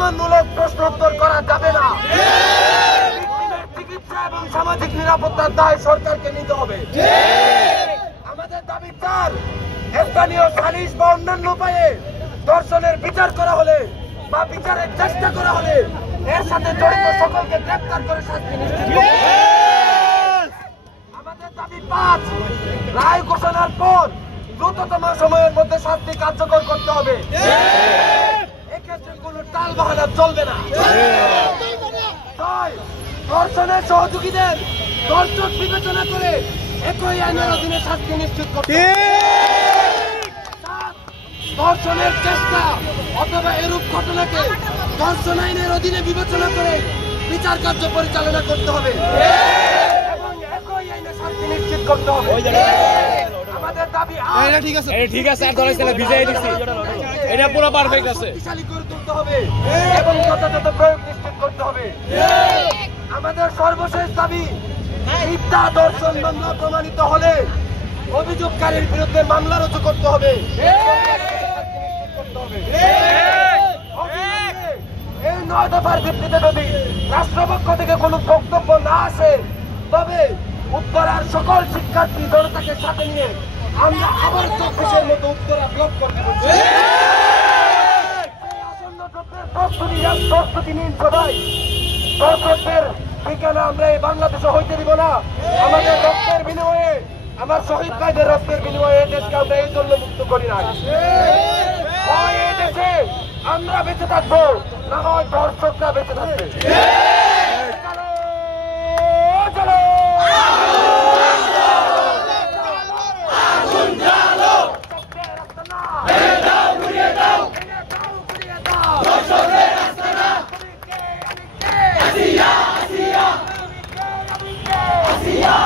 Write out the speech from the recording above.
প্রমাণমূলক প্রশ্নোত্তর করা যাবে না। চিকিৎসা এবং সামাজিক নিরাপত্তার দায় সরকারকে নিতে হবে। আমাদের দাবি 4, স্থানীয় সালিশ বা অন্যান্য উপায়ে ধর্ষণের বিচার করা হলে বা বিচারের চেষ্টা করা হলে এর সাথে জড়িত সকলকে গ্রেফতার করে শাস্তি নিশ্চিত করতে হবে। আমাদের দাবি 5, রায় ঘোষণার পর দ্রুততম সময়ের মধ্যে শাস্তি কার্যকর করতে হবে। এক্ষেত্রে কোনো টাল বাহানা চলবে না। 6, ধর্ষণের সহযোগীদের ধর্ষক বিবেচনা করে একই আইনের অধীনে শাস্তি নিশ্চিত করতে হবে। 7, ধর্ষণের চেষ্টা অথবা এরূপ ঘটনাকে ধর্ষণ আইনের অধীনে বিবেচনা করে বিচার কার্য পরিচালনা করতে হবে এবং একই আইনে শাস্তি নিশ্চিত করতে হবে। আমাদের দাবি ঠিক আছে আর ধরে সেটা ভিজিয়ে দিছি এটা পুরো পারফেক্ট আছে শক্তিশালী করে তুলতে হবে এবং যথাযথ প্রয়োগ নিশ্চিত করতে হবে। আমাদের সর্বশেষ দাবি, মিথ্যা ধর্ষণ মামলা প্রমাণিত হলে অভিযোগকারীর বিরুদ্ধে মামলা রুজু করতে হবে। এই 9 দফার ভিত্তিতে যদি রাষ্ট্রপক্ষ থেকে কোনো বক্তব্য না আসে তবে উত্তরার সকল শিক্ষার্থী জনতাকে সাথে নিয়ে আমরা আবার 24-এর মতো উত্তরা ব্লক করতে পারছি। আসন্ন প্রস্তুতি নিন সবাই। দর্শকদের ঠিকানা আমরা এই বাংলাদেশে হইতে দিব না। আমাদের রক্তের বিনিময়ে, আমার শহীদ ভাইদের রক্তের বিনিময়ে এই দেশকে আমরা এই জন্য মুক্ত করি না। হয় এই দেশে আমরা বেঁচে থাকবো, না হয় দর্শকরা বেঁচে থাকবে। Asiya!